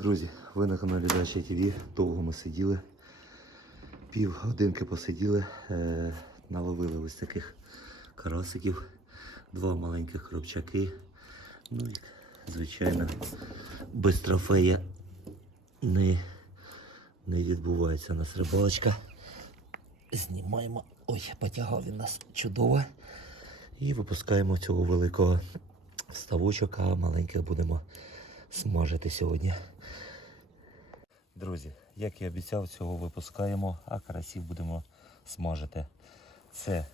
Друзі, ви на каналі Дача ТВ. Довго ми сиділи. Пів годинки посиділи, е, наловили ось таких карасиків, два маленьких коробчаки. Ну і, звичайно, без трофея не, не відбувається у нас рибалочка. Знімаємо. Ой, потягав він нас чудово. І випускаємо цього великого ставочок, а маленьких будемо смажити сьогодні. Друзі, як і обіцяв, цього випускаємо, а карасів будемо смажити. Це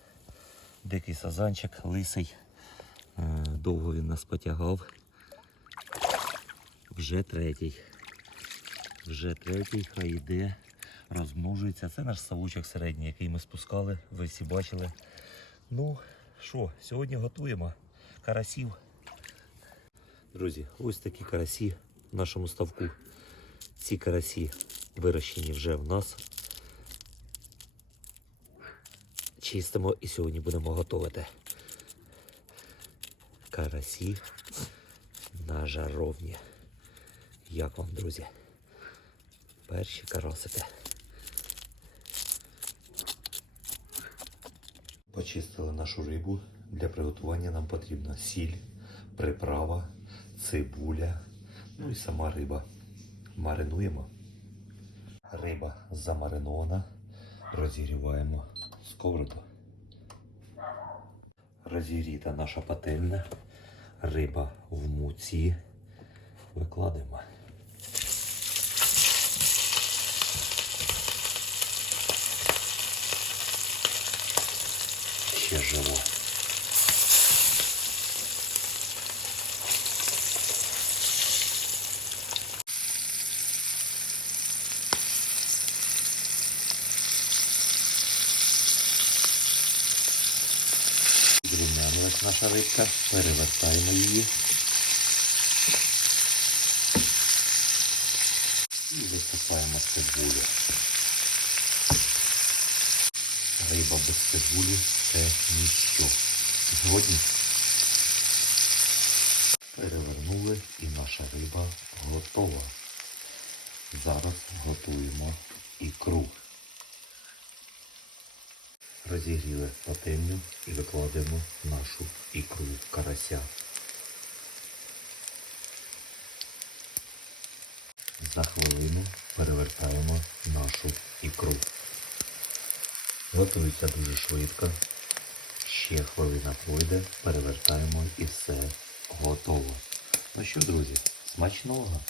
дикий сазанчик, лисий. Е, Довго він нас потягав. Вже третій. Вже третій, хай йде, розмножується. Це наш ставочок середній, який ми спускали, ви всі бачили. Ну що, сьогодні готуємо карасів. Друзі, ось такі карасі в нашому ставку. Ці карасі вирощені вже в нас. Чистимо і сьогодні будемо готувати. Карасі на жаровні. Як вам, друзі? Перші карасики. Почистили нашу рибу. Для приготування нам потрібна сіль, приправа, цибуля, ну і сама риба. Маринуємо. Риба замаринована. Розігріваємо сковороду. Розігріта наша пательня. Риба в муці. Викладаємо. Ще живо. Наша рибка, перевертаємо її. І висипаємо цибулю. Риба без цибулі це ніщо. Згодні. Перевернули і наша риба готова. Зараз готуємо ікру. Розігріли пательню і викладемо нашу ікру карася. За хвилину перевертаємо нашу ікру. Готується дуже швидко. Ще хвилина пройде, перевертаємо і все готово. Ну що, друзі, смачного!